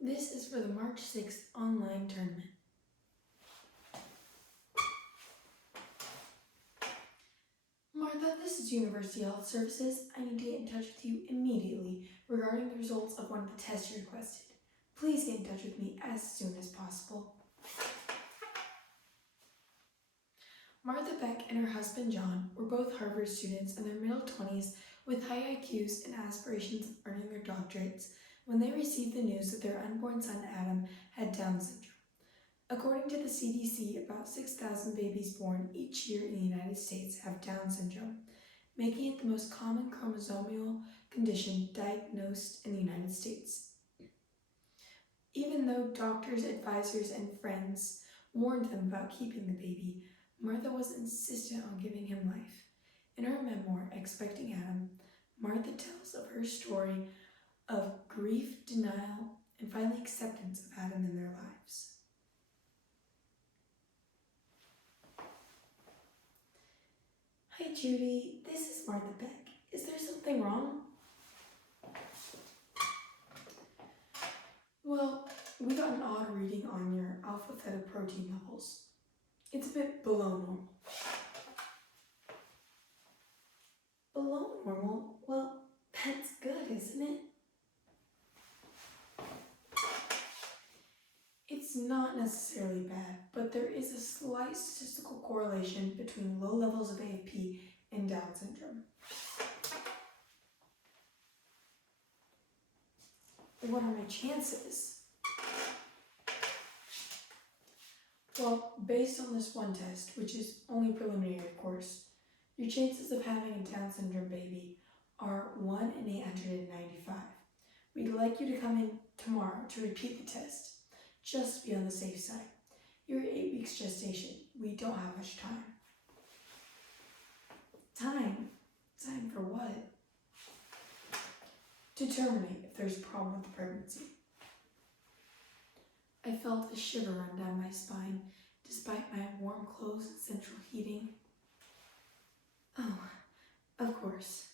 This is for the March 6th online tournament. Martha, this is University Health Services. I need to get in touch with you immediately regarding the results of one of the tests you requested. Please get in touch with me as soon as possible. Martha Beck and her husband John were both Harvard students in their middle 20s with high IQs and aspirations of earning their doctorates when they received the news that their unborn son Adam had Down syndrome. According to the CDC, about 6,000 babies born each year in the United States have Down syndrome, making it the most common chromosomal condition diagnosed in the United States. Even though doctors, advisors, and friends warned them about keeping the baby, Martha was insistent on giving him life. In her memoir, Expecting Adam, Martha tells of her story of grief, denial, and finally acceptance of Adam in their lives. Hi Judy, this is Martha Beck. Is there something wrong? Well, we got an odd reading on your alpha fetoprotein levels. It's a bit below normal. Below normal? Well, that's good, isn't it? It's not necessarily bad, but there is a slight statistical correlation between low levels of AFP and Down syndrome. What are my chances? Well, based on this one test, which is only preliminary of course, your chances of having a Down syndrome baby are 1 in 895. We'd like you to come in tomorrow to repeat the test, just to be on the safe side. You're 8 weeks gestation. We don't have much time. Time? Time for what? To terminate if there's a problem with the pregnancy. I felt a shiver run down my spine, despite my warm clothes and central heating. Oh, of course.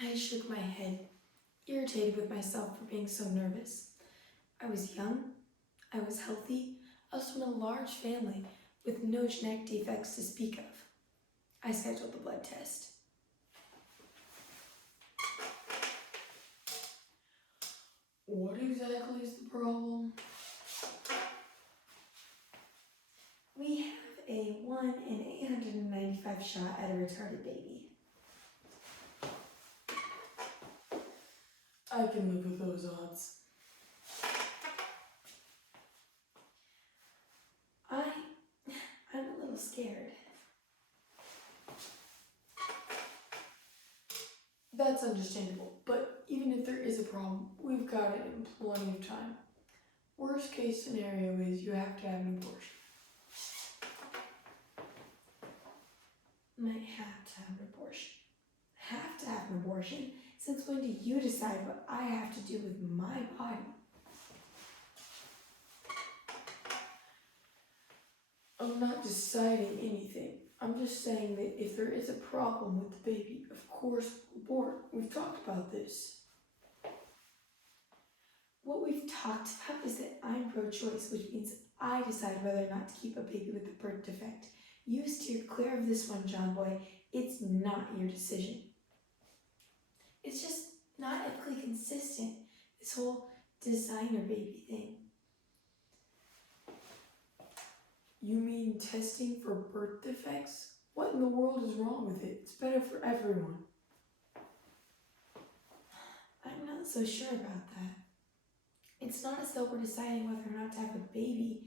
I shook my head, irritated with myself for being so nervous. I was young, I was healthy, I was from a large family with no genetic defects to speak of. I scheduled the blood test. What exactly is the problem? We have a 1 in 895 shot at a retarded baby. I can live with those odds. I'm a little scared. That's understandable, but even if there is a problem, we've got it in plenty of time. Worst case scenario is you have to have an abortion. Might have to have an abortion. Have to have an abortion? Since when do you decide what I have to do with my body? I'm not deciding anything. I'm just saying that if there is a problem with the baby, of course we'll abort. We've talked about this. What we've talked about is that I'm pro-choice, which means I decide whether or not to keep a baby with a birth defect. You steer clear of this one, John Boy. It's not your decision. It's just not ethically consistent, this whole designer baby thing. You mean testing for birth defects? What in the world is wrong with it? It's better for everyone. I'm not so sure about that. It's not as though we're deciding whether or not to have a baby.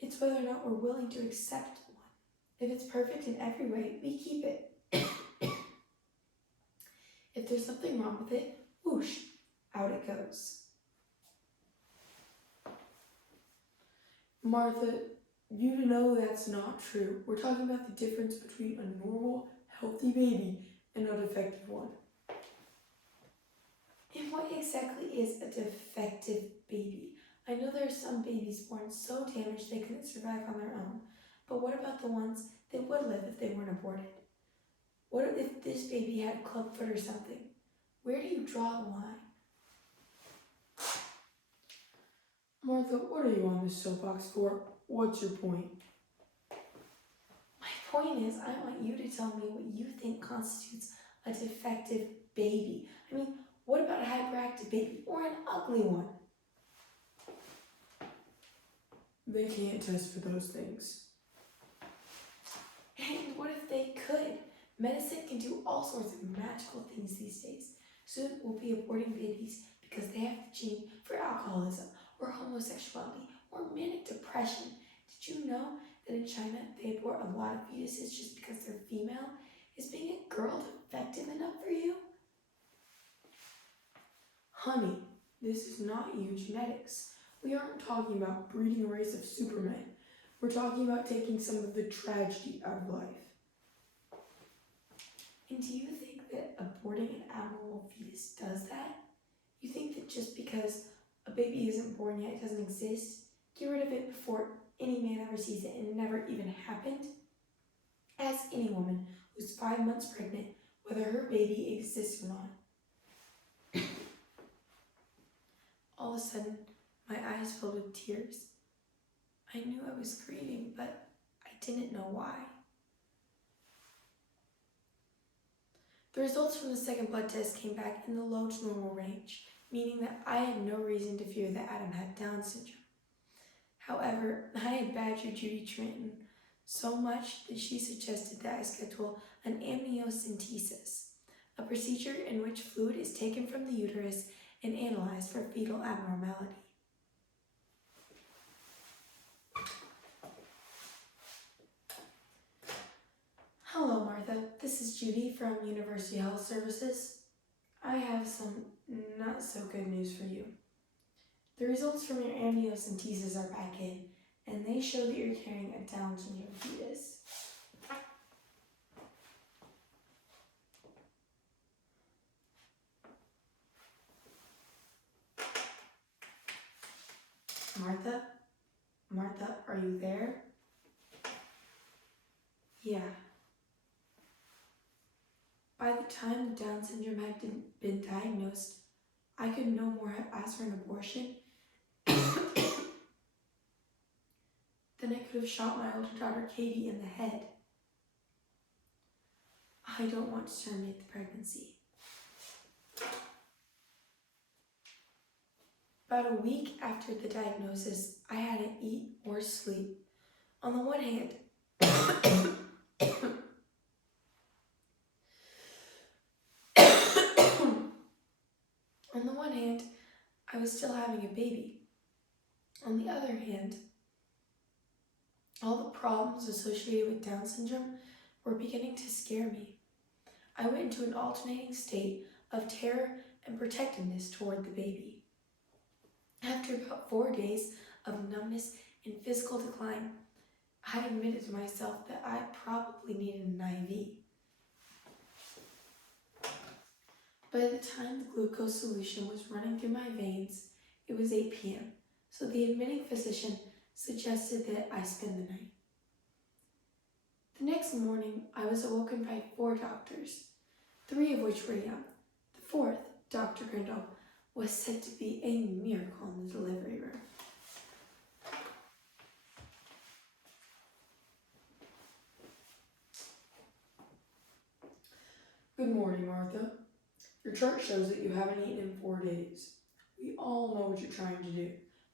It's whether or not we're willing to accept one. If it's perfect in every way, we keep it. If there's something wrong with it, whoosh, out it goes. Martha, you know that's not true. We're talking about the difference between a normal, healthy baby and a defective one. And what exactly is a defective baby? I know there are some babies born so damaged they couldn't survive on their own, but what about the ones that would live if they weren't aborted? What if this baby had a clubfoot or something? Where do you draw the line? Martha, what are you on this soapbox for? What's your point? My point is, I want you to tell me what you think constitutes a defective baby. I mean, what about a hyperactive baby or an ugly one? They can't test for those things. And what if they could? Medicine can do all sorts of magical things these days. Soon we'll be aborting babies because they have the gene for alcoholism or homosexuality or manic depression. Did you know that in China they abort a lot of fetuses just because they're female? Is being a girl defective enough for you? Honey, this is not eugenetics. We aren't talking about breeding a race of supermen. We're talking about taking some of the tragedy out of life. And do you think that aborting an abnormal fetus does that? You think that just because a baby isn't born yet, it doesn't exist, get rid of it before any man ever sees it and it never even happened? Ask any woman who's 5 months pregnant whether her baby exists or not. All of a sudden, my eyes filled with tears. I knew I was grieving, but I didn't know why. The results from the second blood test came back in the low to normal range, meaning that I had no reason to fear that Adam had Down syndrome. However, I had badgered Judy Trenton so much that she suggested that I schedule an amniocentesis, a procedure in which fluid is taken from the uterus and analyzed for fetal abnormality. Hello, Martha. This is Judy from University Health Services. I have some not so good news for you. The results from your amniocentesis are back in, and they show that you're carrying a Down syndrome fetus. Martha? Martha, are you there? Yeah. By the time the Down syndrome had been diagnosed, I could no more have asked for an abortion than I could have shot my older daughter Katie in the head. I don't want to terminate the pregnancy. About a week after the diagnosis, I hadn't eat or sleep. On the one hand, I was still having a baby. On the other hand, all the problems associated with Down syndrome were beginning to scare me. I went into an alternating state of terror and protectiveness toward the baby. After about 4 days of numbness and physical decline, I admitted to myself that I probably needed an IV. By the time the glucose solution was running through my veins, it was 8 p.m., so the admitting physician suggested that I spend the night. The next morning, I was awoken by 4 doctors, 3 of which were young. The 4th, Dr. Grindle, was said to be a miracle in the delivery room. Good morning, Martha. Your chart shows that you haven't eaten in 4 days. We all know what you're trying to do,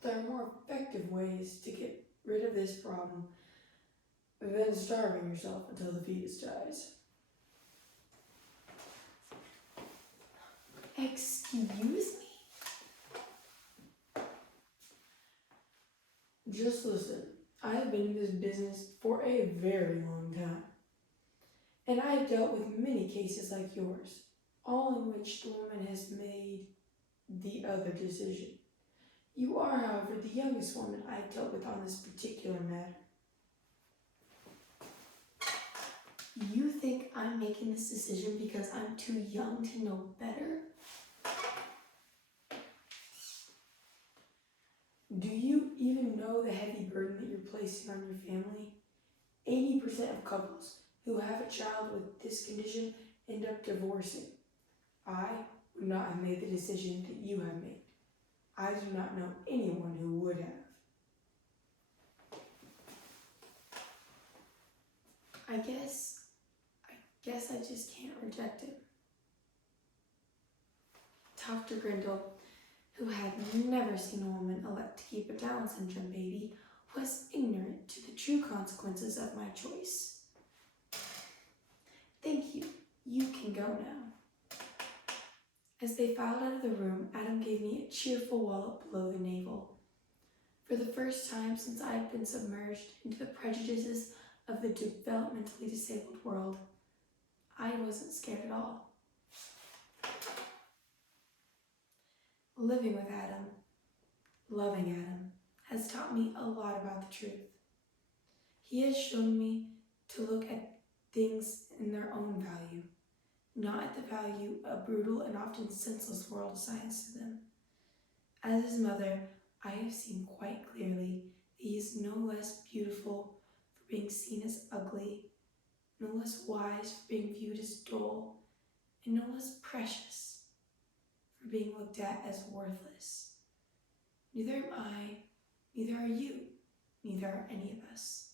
but there are more effective ways to get rid of this problem than starving yourself until the fetus dies. Excuse me? Just listen. I have been in this business for a very long time, and I have dealt with many cases like yours, all in which the woman has made the other decision. You are, however, the youngest woman I've dealt with on this particular matter. You think I'm making this decision because I'm too young to know better? Do you even know the heavy burden that you're placing on your family? 80% of couples who have a child with this condition end up divorcing. I would not have made the decision that you have made. I do not know anyone who would have. I guess I just can't reject him. Dr. Grindle, who had never seen a woman elect to keep a Down syndrome baby, was ignorant to the true consequences of my choice. Thank you. You can go now. As they filed out of the room, Adam gave me a cheerful wallop below the navel. For the first time since I had been submerged into the prejudices of the developmentally disabled world, I wasn't scared at all. Living with Adam, loving Adam, has taught me a lot about the truth. He has shown me to look at things in their own value, not at the value a brutal and often senseless world assigns to them. As his mother, I have seen quite clearly that he is no less beautiful for being seen as ugly, no less wise for being viewed as dull, and no less precious for being looked at as worthless. Neither am I, neither are you, neither are any of us.